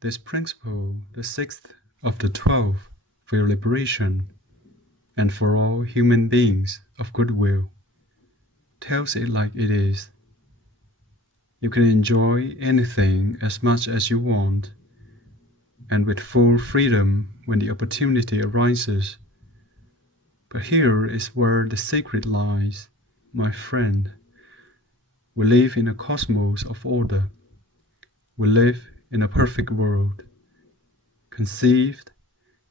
This principle, the sixth of the 12 for your liberation and for all human beings of goodwill, tells it like it is. You can enjoy anything as much as you want, and with full freedom when the opportunity arises. But here is where the secret lies, my friend. We live in a cosmos of order. We live in a perfect world, conceived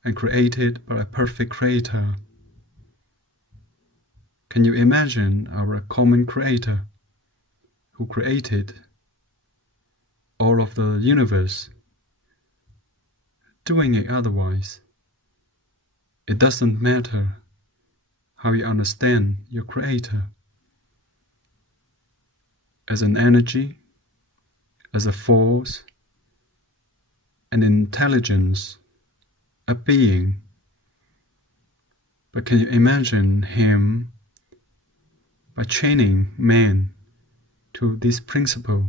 and created by a perfect creator. Can you imagine our common creator, who created all of the universe, doing it otherwise? It doesn't matter how you understand your creator. As an energy, as a force, an intelligence, a being. But can you imagine him by chaining man to this principle?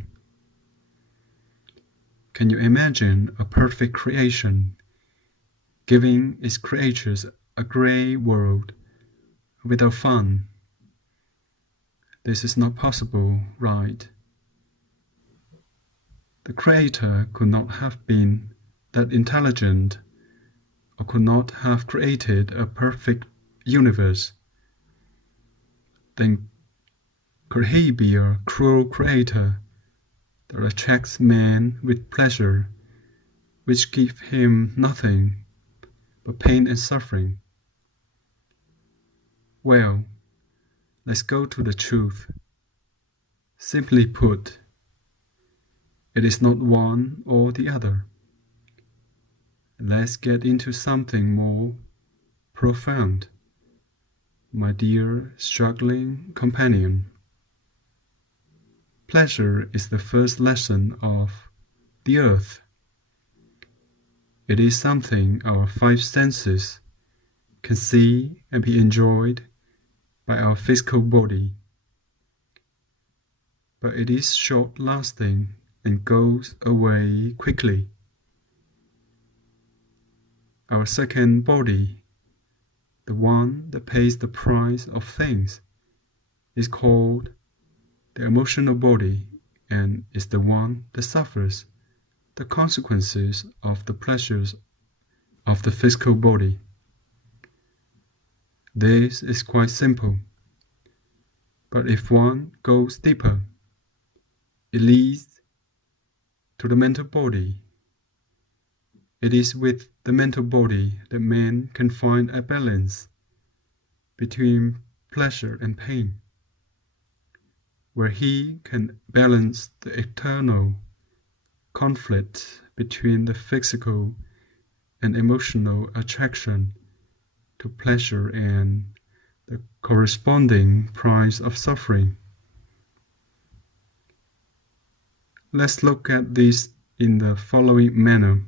Can you imagine a perfect creation giving its creatures a grey world without fun? This is not possible, right? The Creator could not have been that intelligent, or could not have created a perfect universe. Then could he be a cruel creator that attracts man with pleasure, which give him nothing but pain and suffering? Well, let's go to the truth. Simply put, it is not one or the other. Let's get into something more profound, my dear struggling companion. Pleasure is the first lesson of the earth. It is something our five senses can see and be enjoyed by our physical body. But it is short-lasting and goes away quickly. Our second body, the one that pays the price of things, is called the emotional body, and is the one that suffers the consequences of the pleasures of the physical body. This is quite simple, but if one goes deeper, it leads to the mental body. It is with the mental body that man can find a balance between pleasure and pain, where he can balance the eternal conflict between the physical and emotional attraction to pleasure and the corresponding price of suffering. Let's look at this in the following manner.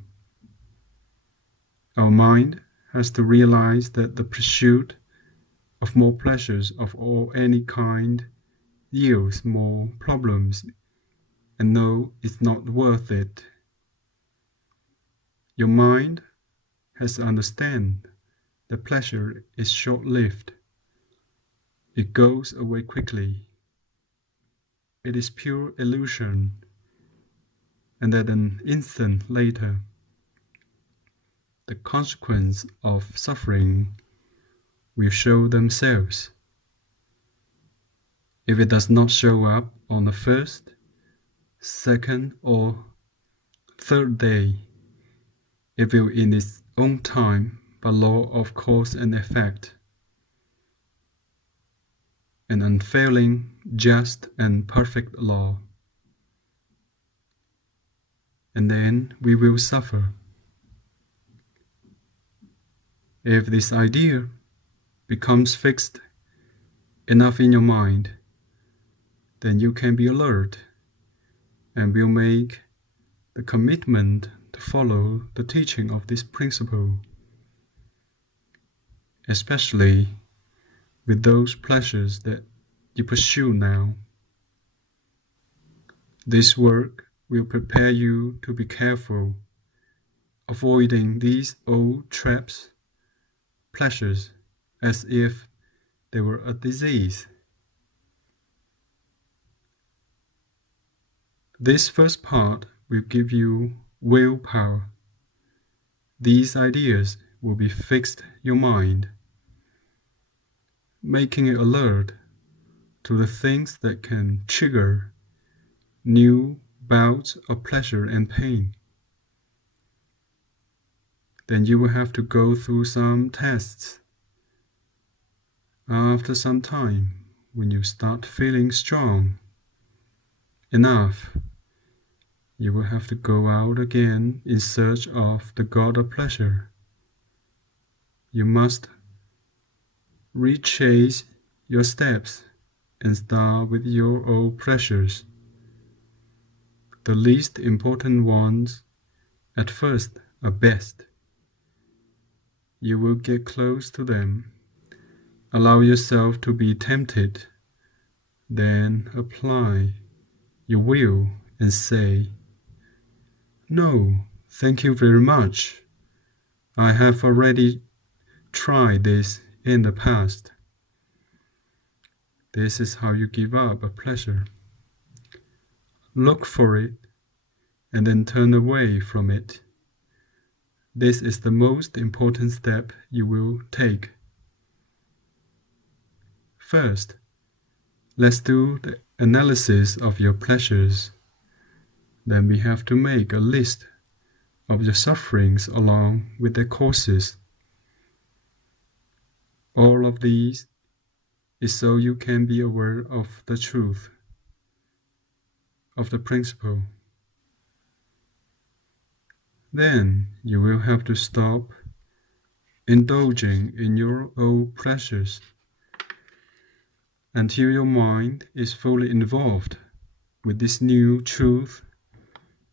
Our mind has to realize that the pursuit of more pleasures of any kind yields more problems, and no, it's not worth it. Your mind has to understand that pleasure is short-lived. It goes away quickly. It is pure illusion, and that an instant later, the consequence of suffering will show themselves. If it does not show up on the first, second, or third day, it will in its own time, by law of cause and effect, an unfailing, just, and perfect law. And then we will suffer. If this idea becomes fixed enough in your mind, then you can be alert and will make the commitment to follow the teaching of this principle, especially with those pleasures that you pursue now. This work will prepare you to be careful avoiding these old traps, pleasures, as if they were a disease. This first part will give you willpower. These ideas will be fixed your mind, making it alert to the things that can trigger new bouts of pleasure and pain. Then you will have to go through some tests. After some time, when you start feeling strong enough, you will have to go out again in search of the God of pleasure. You must retrace your steps and start with your old pleasures, the least important ones at first are best. You will get close to them, allow yourself to be tempted, then apply your will and say, "No, thank you very much. I have already tried this in the past." This is how you give up a pleasure. Look for it and then turn away from it. This is the most important step you will take. First, let's do the analysis of your pleasures. Then we have to make a list of your sufferings along with their causes. All of these is so you can be aware of the truth, of the principle. Then you will have to stop indulging in your old pleasures until your mind is fully involved with this new truth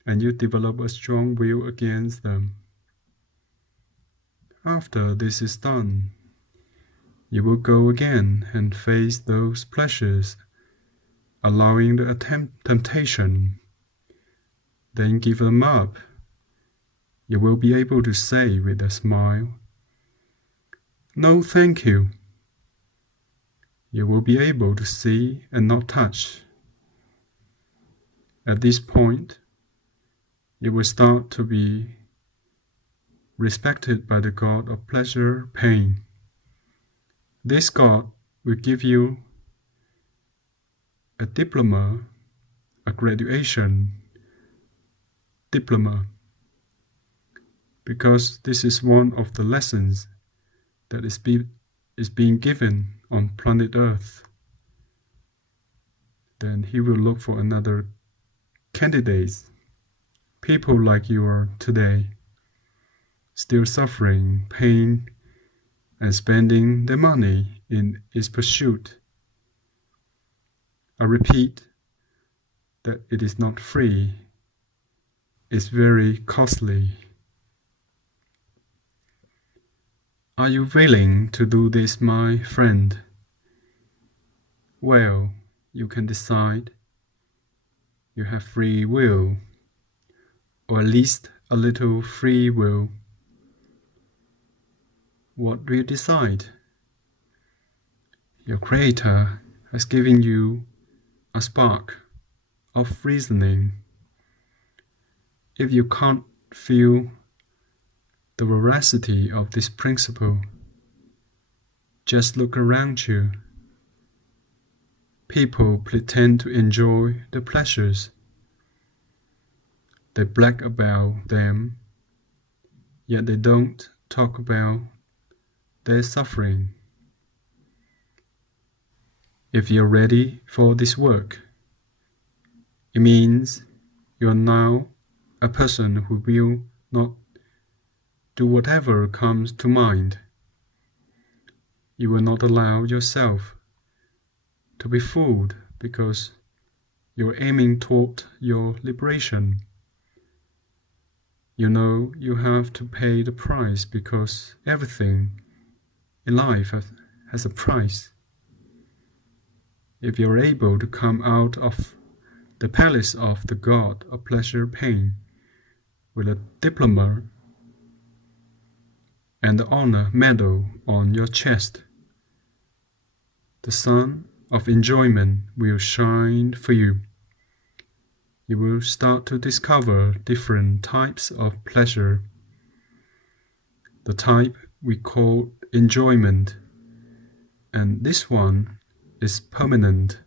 and you develop a strong will against them. After this is done, you will go again and face those pleasures, allowing the temptation. Then give them up. You will be able to say with a smile, "No, thank you." You will be able to see and not touch. At this point, you will start to be respected by the God of pleasure, pain. This God will give you a diploma, a graduation diploma, because this is one of the lessons that is being given on planet Earth. Then he will look for another candidates, people like you are today, still suffering pain and spending their money in its pursuit. I repeat that it is not free, it's very costly. Are you willing to do this, my friend? Well, you can decide. You have free will, or at least a little free will. What do you decide? Your Creator has given you a spark of reasoning. If you can't feel the veracity of this principle, just look around you. People pretend to enjoy the pleasures. They brag about them, yet they don't talk about their suffering. If you're ready for this work, it means you are now a person who will not do whatever comes to mind. You will not allow yourself to be fooled because you're aiming toward your liberation. You know you have to pay the price because everything in life has a price. If you're able to come out of the palace of the God of pleasure pain with a diploma and the honor medal on your chest. The sun of enjoyment will shine for you. You will start to discover different types of pleasure. The type we call enjoyment, and this one is permanent.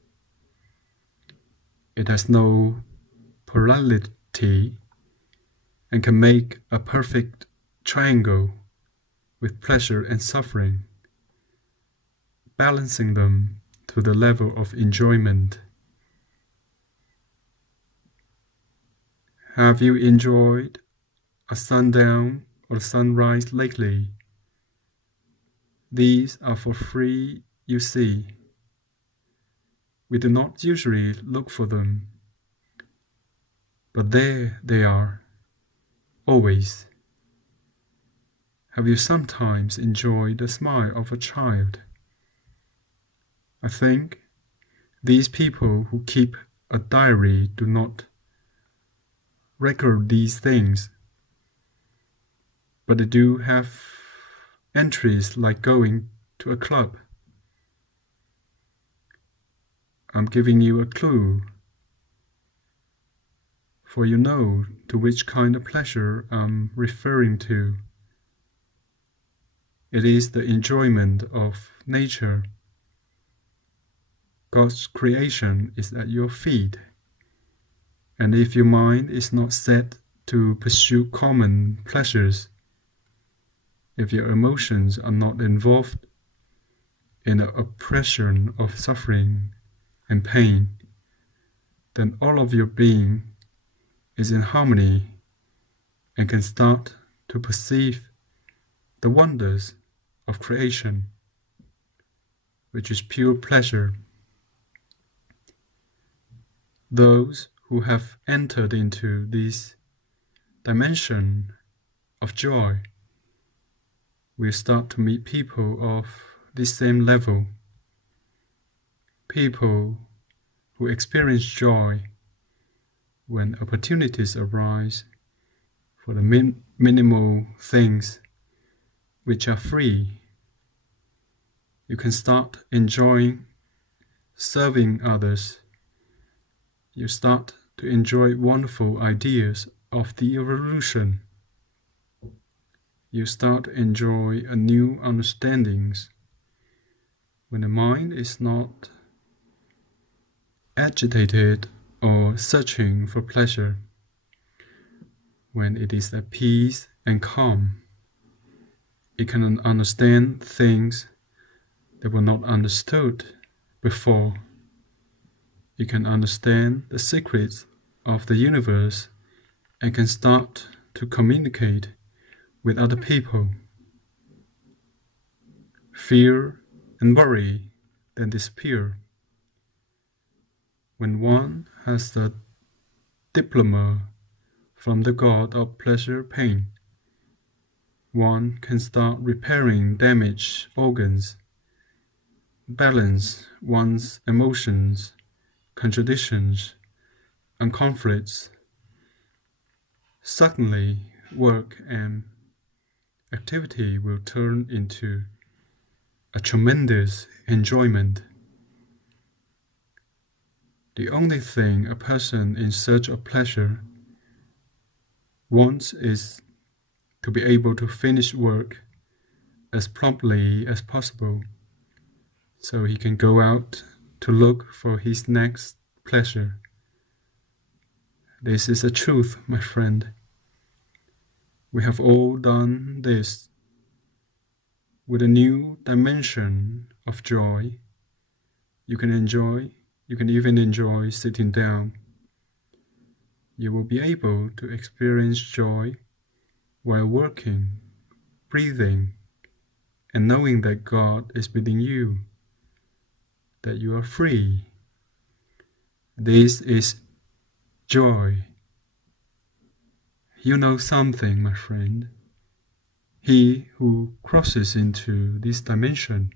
It has no polarity and can make a perfect triangle with pleasure and suffering, balancing them to the level of enjoyment. Have you enjoyed a sundown or a sunrise lately? These are for free, you see. We do not usually look for them, but there they are, always. Have you sometimes enjoyed the smile of a child? I think these people who keep a diary do not record these things, but they do have entries like going to a club. I'm giving you a clue, for you know to which kind of pleasure I'm referring to. It is the enjoyment of nature. God's creation is at your feet, and if your mind is not set to pursue common pleasures, if your emotions are not involved in an oppression of suffering and pain, then all of your being is in harmony and can start to perceive the wonders of creation, which is pure pleasure. Those who have entered into this dimension of joy will start to meet people of this same level, people who experience joy when opportunities arise for the minimal things which are free. You can start enjoying serving others. You start to enjoy wonderful ideas of the evolution. You start to enjoy a new understandings when the mind is not agitated or searching for pleasure, when it is at peace and calm. It can understand things that were not understood before. You can understand the secrets of the universe and can start to communicate with other people. Fear and worry then disappear. When one has the diploma from the god of pleasure pain, one can start repairing damaged organs, balance one's emotions, contradictions, and conflicts. Suddenly, work and activity will turn into a tremendous enjoyment. The only thing a person in search of pleasure wants is to be able to finish work as promptly as possible, so he can go out to look for his next pleasure. This is a truth, my friend. We have all done this. With a new dimension of joy, you can even enjoy sitting down. You will be able to experience joy while working, breathing, and knowing that God is within you, that you are free. This is joy. You know something, my friend. He who crosses into this dimension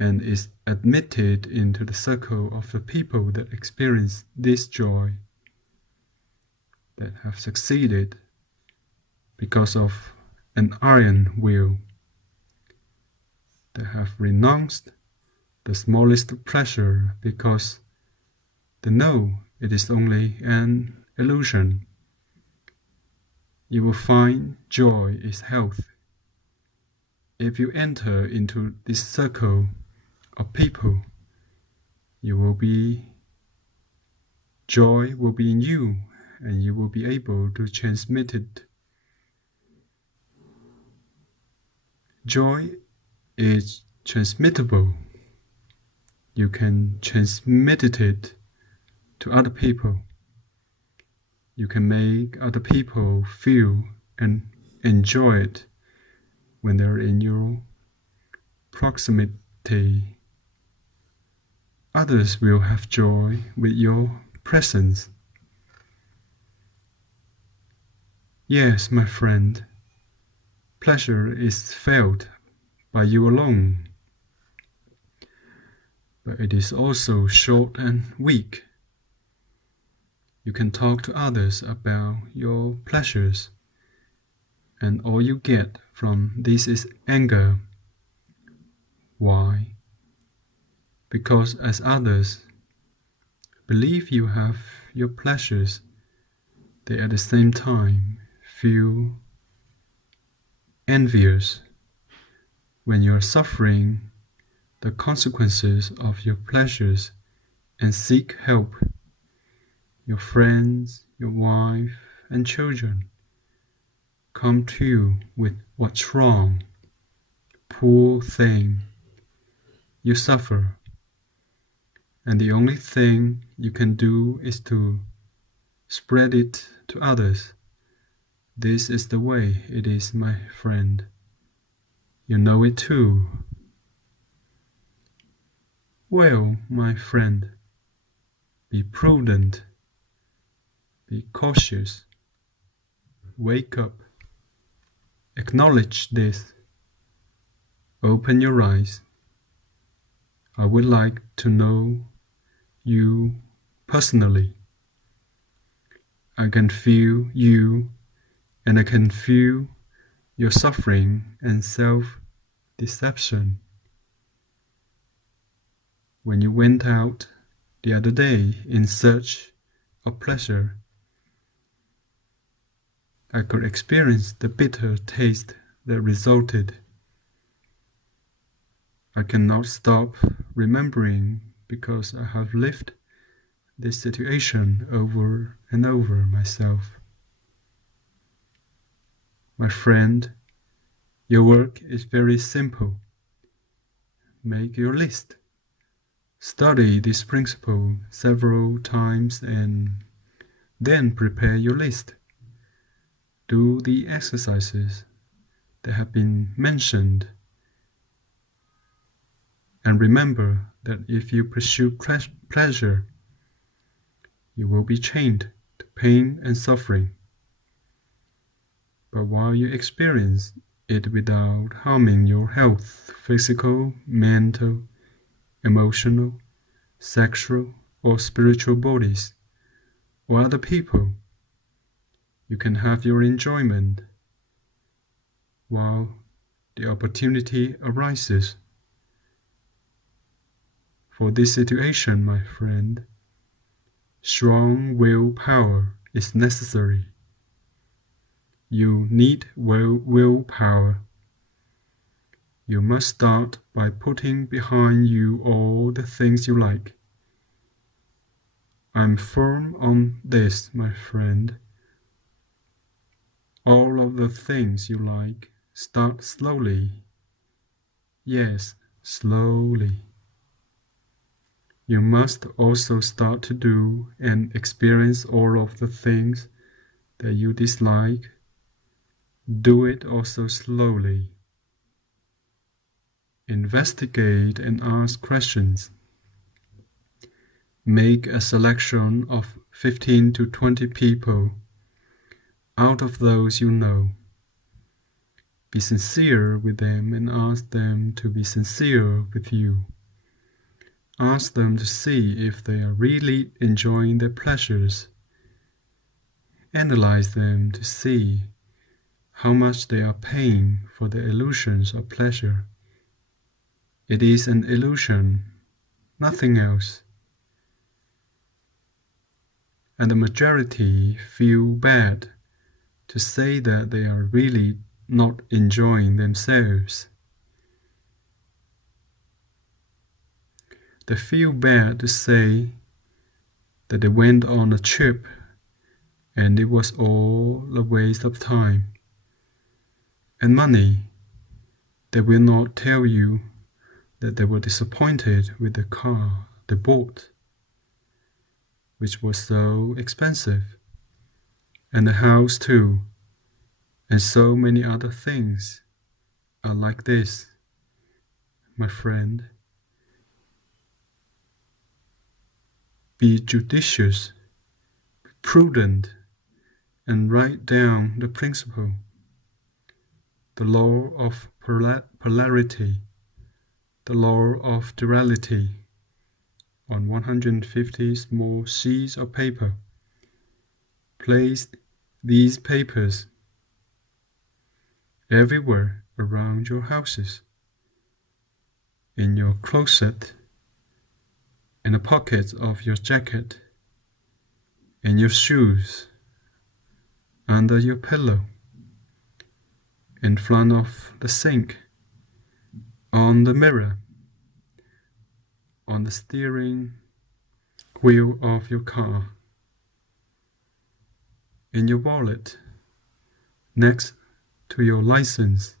and is admitted into the circle of the people that experience this joy, that have succeeded because of an iron will. They have renounced the smallest pleasure because they know it is only an illusion. You will find joy is health. If you enter into this circle of people, joy will be in you, and you will be able to transmit it. Joy is transmittable. You can transmit it to other people. You can make other people feel and enjoy it when they're in your proximity. Others will have joy with your presence. Yes, my friend, pleasure is felt by you alone, but it is also short and weak. You can talk to others about your pleasures, and all you get from this is anger. Why? Because as others believe you have your pleasures, they at the same time feel envious when you are suffering the consequences of your pleasures and seek help. Your friends, your wife, and children come to you with what's wrong. Poor thing, you suffer, and the only thing you can do is to spread it to others. This is the way it is, my friend. You know it too. Well, my friend, be prudent, be cautious, wake up, acknowledge this, open your eyes. I would like to know you personally. I can feel you, and I can feel your suffering and self-deception. When you went out the other day in search of pleasure, I could experience the bitter taste that resulted. I cannot stop remembering because I have lived this situation over and over myself. My friend, your work is very simple. Make your list. Study this principle several times and then prepare your list. Do the exercises that have been mentioned. And remember that if you pursue pleasure, you will be chained to pain and suffering. But while you experience it without harming your health, physical, mental, emotional, sexual, or spiritual bodies, or other people, you can have your enjoyment while the opportunity arises. For this situation, my friend, strong willpower is necessary. You need willpower. You must start by putting behind you all the things you like. I'm firm on this, my friend. All of the things you like, start slowly. Yes, slowly. You must also start to do and experience all of the things that you dislike. Do it also slowly. Investigate and ask questions. Make a selection of 15 to 20 people out of those you know. Be sincere with them and ask them to be sincere with you. Ask them to see if they are really enjoying their pleasures. Analyze them to see how much they are paying for the illusions of pleasure. It is an illusion, nothing else. And the majority feel bad to say that they are really not enjoying themselves. They feel bad to say that they went on a trip and it was all a waste of time and money. They will not tell you that they were disappointed with the car they bought, which was so expensive, and the house too, and so many other things are like this, my friend. Be judicious, be prudent, and write down the principle, the law of polarity, the law of duality, on 150 small sheets of paper. Place these papers everywhere around your houses, in your closet, in the pockets of your jacket, in your shoes, under your pillow, in front of the sink, on the mirror, on the steering wheel of your car, in your wallet, next to your license,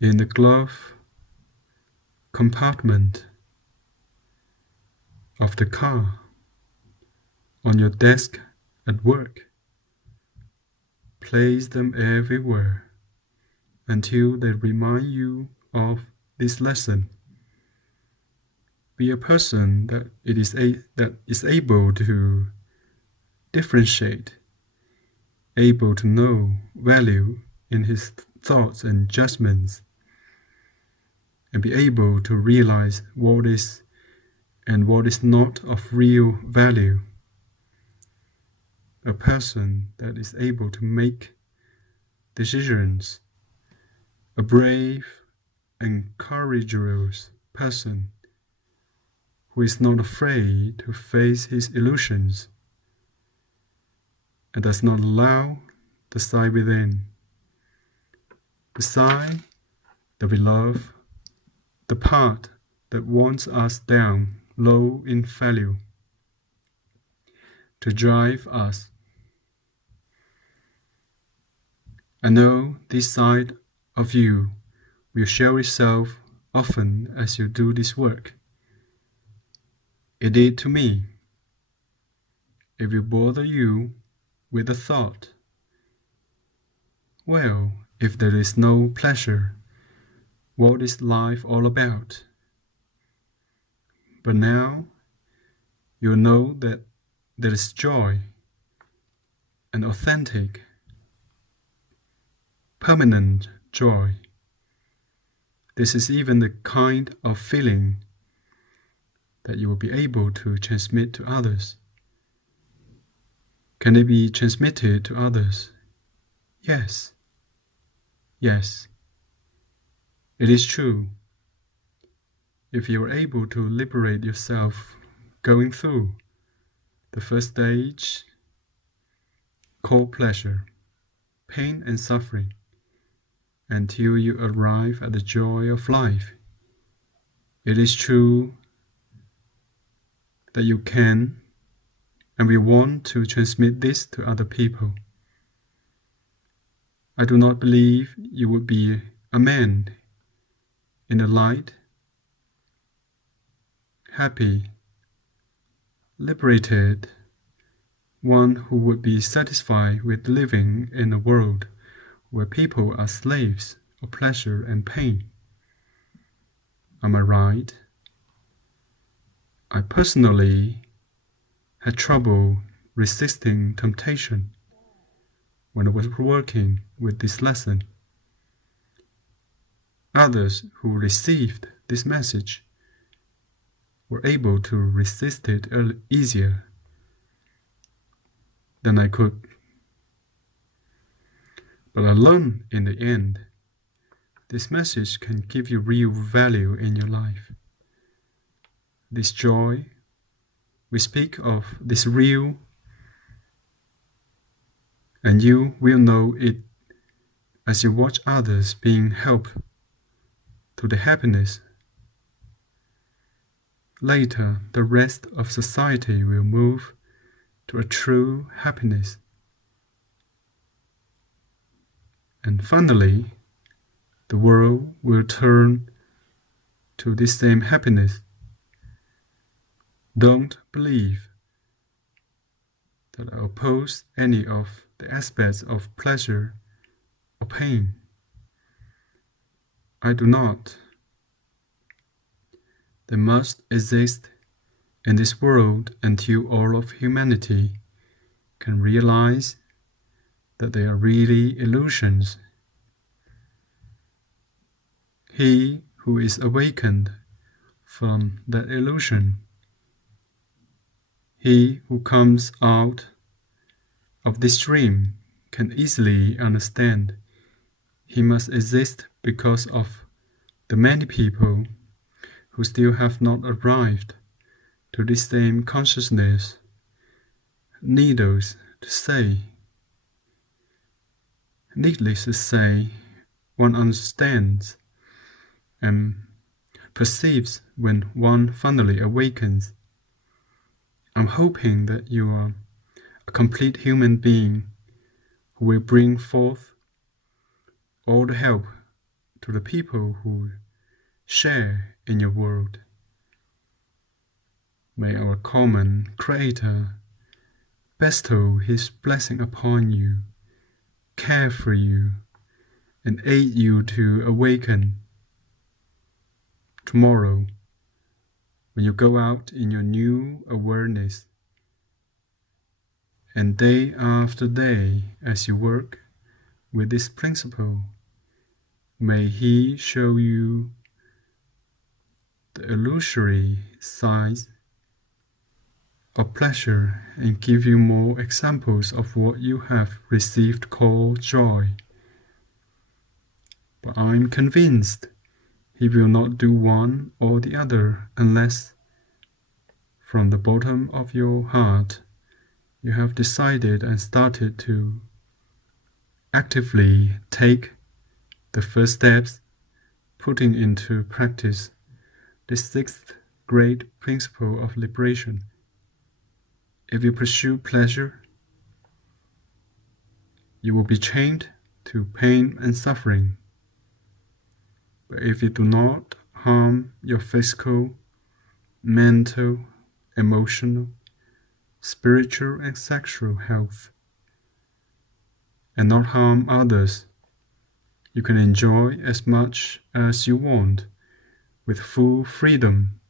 in the glove compartment of the car, on your desk at work. Place them everywhere until they remind you of this lesson. Be a person that is able to differentiate, able to know value in his thoughts and judgments, and be able to realize what is and what is not of real value. A person that is able to make decisions, a brave and courageous person who is not afraid to face his illusions and does not allow the side within, the side that we love, the part that wants us down low in value, to drive us. I know this side of you will show itself often as you do this work. It did to me. It will bother you with the thought, well, if there is no pleasure, what is life all about? But now you know that there is joy, an authentic, permanent joy. This is even the kind of feeling that you will be able to transmit to others. Can it be transmitted to others? Yes. Yes. It is true. If you are able to liberate yourself going through the first stage called pleasure, pain and suffering, until you arrive at the joy of life, it is true that you can and we want to transmit this to other people. I do not believe you would be a man in the light, happy, liberated, one who would be satisfied with living in a world where people are slaves of pleasure and pain. Am I right? I personally had trouble resisting temptation when I was working with this lesson. Others who received this message were able to resist it easier than I could. But I learned in the end, this message can give you real value in your life. This joy, we speak of this real, and you will know it as you watch others being helped to the happiness. Later, the rest of society will move to a true happiness. And finally, the world will turn to this same happiness. Don't believe that I oppose any of the aspects of pleasure or pain. I do not. They must exist in this world until all of humanity can realize that they are really illusions. He who is awakened from that illusion, he who comes out of this dream, can easily understand he must exist because of the many people who still have not arrived to this same consciousness. Needless to say, one understands and perceives when one finally awakens. I'm hoping that you are a complete human being who will bring forth all the help to the people who share in your world. May our common Creator bestow His blessing upon you, care for you, and aid you to awaken. Tomorrow, when you go out in your new awareness, and day after day as you work with this principle, may He show you the illusory sides of pleasure and give you more examples of what you have received called joy. But I'm convinced He will not do one or the other unless, from the bottom of your heart, you have decided and started to actively take the first steps, putting into practice the sixth great principle of liberation. If you pursue pleasure, you will be chained to pain and suffering. But if you do not harm your physical, mental, emotional, spiritual, and sexual health, and not harm others, you can enjoy as much as you want with full freedom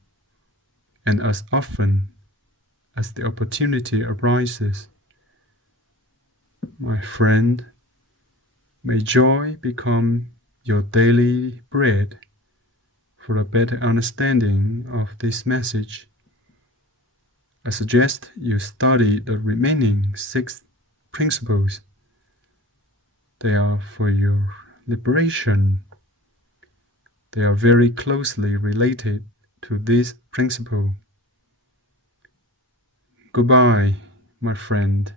and as often as the opportunity arises. My friend, may joy become your daily bread. For a better understanding of this message, I suggest you study the remaining 6 principles. They are for your liberation. They are very closely related to this principle. Goodbye, my friend.